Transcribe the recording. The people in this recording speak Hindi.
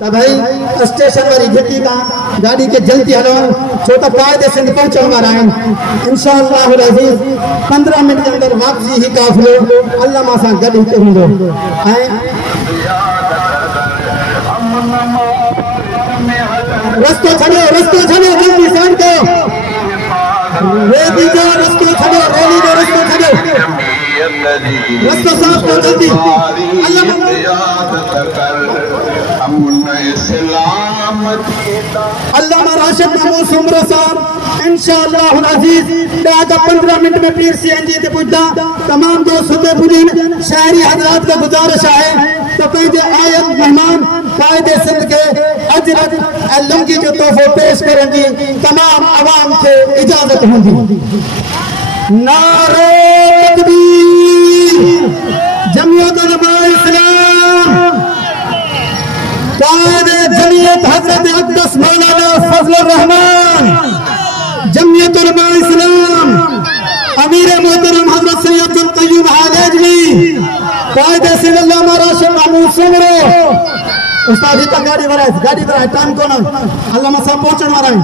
तो भाई स्टेशन वाली घिटी का गाड़ी के जल्दी हलो छो तो कायदे से पहुंचने वाला है इंशाअल्लाह अजीज 15 मिनट के अंदर वापसी ही काफिलो अल्लाह मासा गड हिते हुंदो ऐं रस्तो छड़ो जल्दी साइड को रेडी जो रस्तो छड़ो रैली जो रस्तो छड़ो रस्तो साफ करो जल्दी अल्लामा राशिद महमूद सुमरो साहब इंशाअल्लाह अजीज 15 मिनट में पीर सीएनजी ते पुजदा तमाम दोस्त होते पुजिन शहरी हजरात का गुजारिश है तो पंहिंजे आयल मेहमान कायदे सिंध के अजरत लंगी जो तोहफो पेश करेंगी तमाम आवाम के इजाजत होंगी नारे तकबीर जमीयत उलमा इस्लाम कायदे जमीयत हजरत अक़दस मौलाना फजलुर रहमान जमीयत उलमा इस्लाम अमीर मोहतरम हजरत सैयद अब्दुल क़य्यूम हालेजवी कायदे से अल्लामा राशिद महमूद सुमरो उस्ताद जी गाड़ी बढ़ाए टाइम को ना अल्लामा साहब पहुंचने वाला है।